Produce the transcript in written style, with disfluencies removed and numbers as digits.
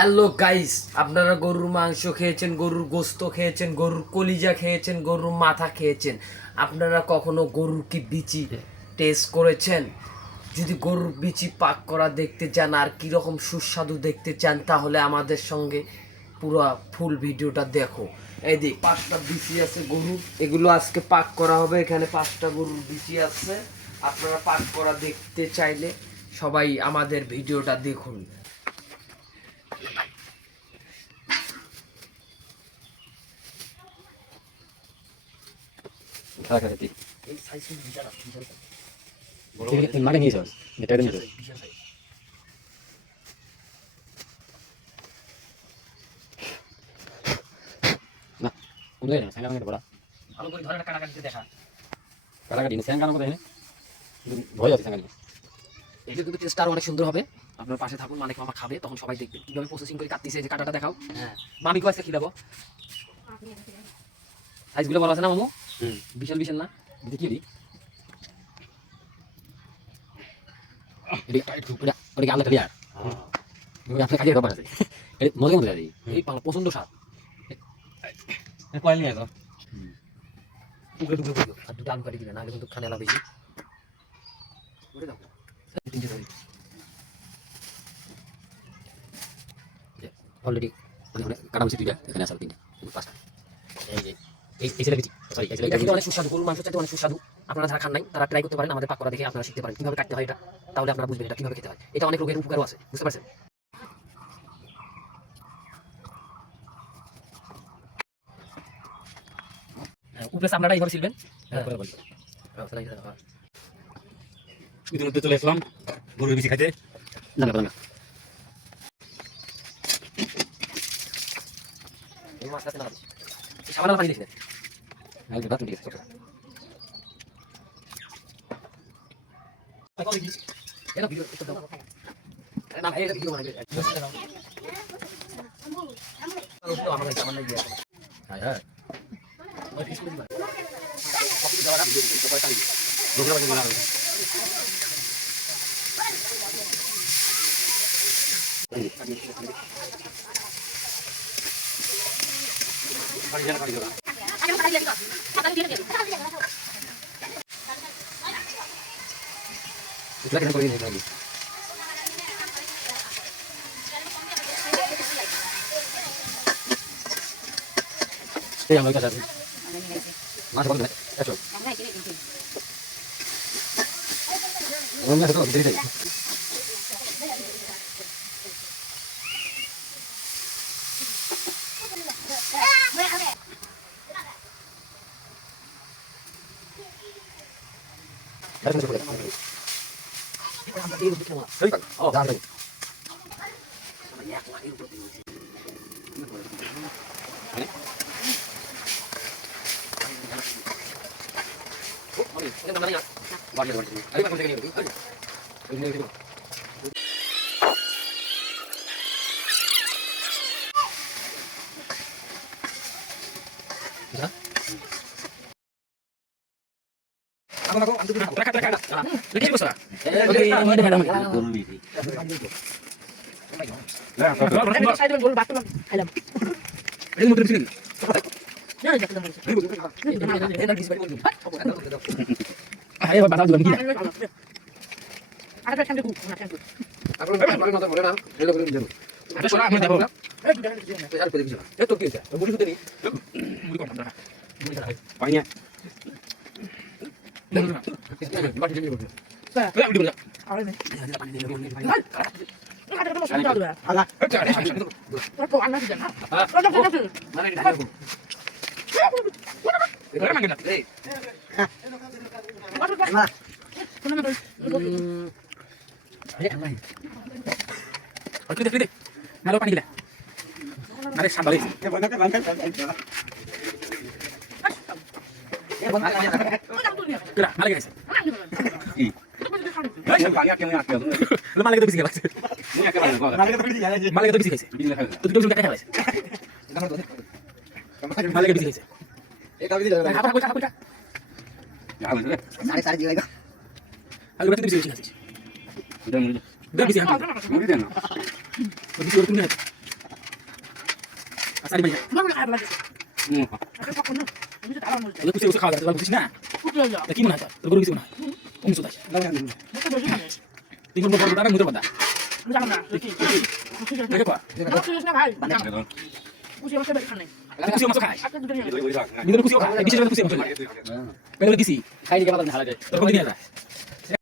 Hello guys, আপনারা গরুর মাংস খেয়েছেন, গরুর গোস্ত খেয়েছেন, গরুর কলিজা খেয়েছেন, গরুর মাথা খেয়েছেন। আপনারা কখনো গরুর কি বিচি টেস্ট করেছেন? যদি গরুর বিচি পাক করা দেখতে চান আর কীরকম সুস্বাদু দেখতে চান, তাহলে আমাদের সঙ্গে পুরো ফুল ভিডিওটা দেখো। এই দিক 5টা বিচি আছে গরু, এগুলো আজকে পাক করা হবে। এখানে 5টা গরুর বিচি আছে। আপনারা পাক করা দেখতে চাইলে সবাই আমাদের ভিডিওটা দেখুন। এই সাইজ বিশাল বিশাল বড় বড় মানে নিয়ে যাস এটা নিয়ে যাস বিশাল সাইজ। না কোন জায়গা সাইকেল নিয়ে বড়া ভালো করে ধরে কাটাকাটিতে দেখা। কাটাকাটি না সাইকেল মতো দেখেন ভয় আছে সাইকেল এটা কিন্তু টেস্ট আরো অনেক সুন্দর হবে। আপনার পাশে থাকুন, মানে মামা খাবে, তখন সবাই দেখবে কিভাবে প্রসেসিং করে কাটতেছে। যে কাটাটা দেখাও। হ্যাঁ মামি কো আজকে কি দেবো? সাইজগুলো বলা আছে না মামু? বিশাল বিশাল না? দেখি দি এটা একটু ওটা ওটা আলাদা ক্লিয়ার ওই আপনি কাজে ব্যাপার আছে এই মজা মজা দিই এই পালা পছন্দ স্বাদ। কয়েল নিয়ে আসো টুকরো টুকরো করে আর দুটো আলু কাটি দিবে, নাহলে কিন্তু খানে আলা বেশি করে দাও। তিনটে ধরি অলরেডি মানে কাটা উচিত দুইটা এখানে আসল তিনটা পাঁচটা এই যে এই ছেলে বিচি সরি এই ছেলে এটা কিন্তু অনেক সুস্বাদু, গরুর মাংস চাইতে অনেক সুস্বাদু। আপনারা যারা খান নাই তারা ট্রাই করতে পারেন, আমাদের পাক করা দেখে আপনারা শিখতে পারেন কিভাবে কাটতে হয় এটা। তাহলে আপনারা বুঝবেন এটা কিভাবে খেতে হয়। এটা অনেক রোগের উপকারও আছে, বুঝতে পারছেন? উপরে আপনারা এইভাবে ছিলবেন। ইতিমধ্যে চলে আসলাম গরুর বিচি খাইতে না না না এই মাছটা না সামান্য পানি দিয়েছিলেন। আমি বাত ঠিক আছে এটা ভিডিও একটু দাও। না ভাই, এটা ভিডিও বানাবে। আমার সামনে দিয়ে আছে। হ্যাঁ হ্যাঁ ওই পিস করে দিবা। দুপুরে বাজে না পানি জানা পানি জোড়া এটা কেন করে দিই নাকি এই আমার কাছে আছে মাছ বন্ধ আছে আচ্ছা ওমলা তো দিতে দিই দাঁড়ান করে এই রূপে না। এই ও দাঁড়ান এটা মানে না। বাড়ি বাড়ি আরে কোন জায়গায় নিয়ে আরে এই নিয়ে হ্যাঁ? Ako, ando dito. Traka. Lagi mo sa. এই মধ্যে ম্যাডাম গরুর বিচি সাইডে গরু বাট্টু খাইলাম এই মধ্যে দিছেন। না দেখলাম এটা কিছু বাড়ি বলবো। আরে বাবা দিলাম কি আর একটা ঠান্ডা খুব না ঠান্ডা আপনার ব্যাপারে মত বলে না। এলো করে দেব। আচ্ছা সোনা আমি দেব এই দুটো ঠান্ডা দিও আর করে দিছি। এ তো কি হইছে? মুড়ি ফুটে নি। মুড়ি কম না মুড়ি খাই। পানি বাটি দিয়ে বলবো। এই উঠি বলা আর নেই পানি দিয়ে বলবো। আটা তো সুন্দর হবে আগা ওর তো আন্না দিবেন ওটা তো তো মানে এটা দেখো। এটা মাঙ্গে না এই ওটা না কোন না আরে খাই। আর তুই দে নালো পানি দিলা আরে সামবালে এ বন্ধ কেরা মালে গেছে কি পানি আটকে আটকে। মালে তো বেশি গেছে মালে তো বেশি গেছে তো দুটো জুন কাটা গেছে মালে বেশি গেছে এটা দিদি দাও। হাফা কইটা কইটা সাড়ে দিয়ে লাগা। আলু বেশি বেশি গেছে দে বেশি হাতে মুড়ি দেন না। বেশি ওর তুমি আচ্ছা ভাই মামা খারাপ লাগে হুম আরে কখন না আমি তো আরাম করতে তুই কুসে খাওয়া দাওয়া বুঝিস না কুটে যা তা কি মনে হয় তোর গরু কিছু মনে হয় কোন কিছু তাই মুখে বেশি খাবে তুই কোন বড় দাঁড়া মুতে বাদা আমি জানো না দেখি দেখে পা কুটে না ভাই কুটে আমার বেশি খানে কুসে মাছ খায় আজকে দুটো নিয়ে বিদর কুসে খায় বিশেষ করে কুসে মাছ পেলে দিছি খাই দিকে বাদা না হালা যায় তোর কোন দিন আছে